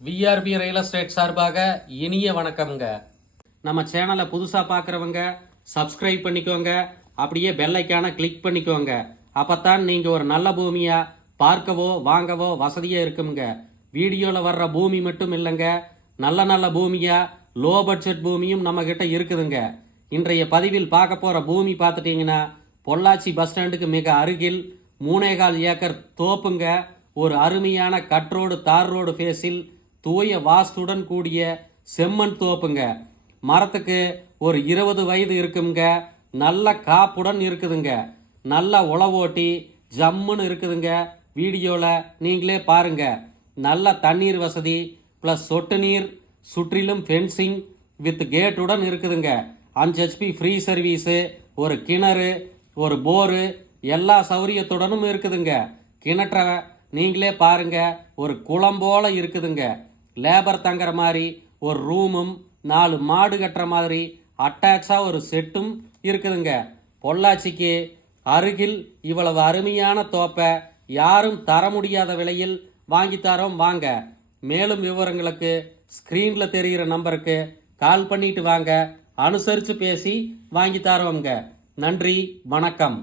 VRB real estate சார்பாக இனிய வணக்கம்ங்க. நம்ம சேனலை புதுசாக பார்க்குறவங்க சப்ஸ்கிரைப் பண்ணிக்கோங்க, அப்படியே பெல் ஐக்கானை கிளிக் பண்ணிக்கோங்க. அப்போத்தான் நீங்கள் ஒரு நல்ல பூமியாக பார்க்கவோ வாங்கவோ வசதியாக இருக்குங்க. வீடியோவில் வர்ற பூமி மட்டும் இல்லைங்க, நல்ல நல்ல பூமியாக லோ பட்ஜெட் பூமியும் நம்மக்கிட்ட இருக்குதுங்க. இன்றைய பதிவில் பார்க்க போகிற பூமி பார்த்துட்டிங்கன்னா பொள்ளாச்சி பஸ் ஸ்டாண்டுக்கு மிக அருகில் 3.25 ஏக்கர் தோப்புங்க. ஒரு அருமையான கட் ரோடு தார் ரோடு ஃபேஸில் தூய வாஸ்துடன் கூடிய செம்மண் தோப்புங்க. மரத்துக்கு ஒரு 20 வயது இருக்குங்க. நல்ல காப்புடன் இருக்குதுங்க. நல்ல உழவோட்டி ஜம்முன்னு இருக்குதுங்க. வீடியோவில் நீங்களே பாருங்க. நல்ல தண்ணீர் வசதி ப்ளஸ் சொட்டு நீர், சுற்றிலும் ஃபென்சிங் வித் கேட்டுடன் இருக்குதுங்க. 5 HP ஃப்ரீ சர்வீஸு, ஒரு கிணறு, ஒரு போரு, எல்லா சௌரியத்துடனும் இருக்குதுங்க. கிணற்ற நீங்களே பாருங்க, ஒரு குளம் போல இருக்குதுங்க. லேபர் தங்குற மாதிரி ஒரு ரூமும் 4 மாடு கட்டுற மாதிரி அட்டாச்சாக ஒரு செட்டும் இருக்குதுங்க. பொள்ளாச்சிக்கு அருகில் இவ்வளவு அருமையான தோப்பை யாரும் தர முடியாத விலையில் வாங்கி தரோம் வாங்க. மேலும் விவரங்களுக்கு ஸ்க்ரீனில் தெரிகிற நம்பருக்கு கால் பண்ணிட்டு வாங்க. அனுசரித்து பேசி வாங்கி தரோங்க. நன்றி, வணக்கம்.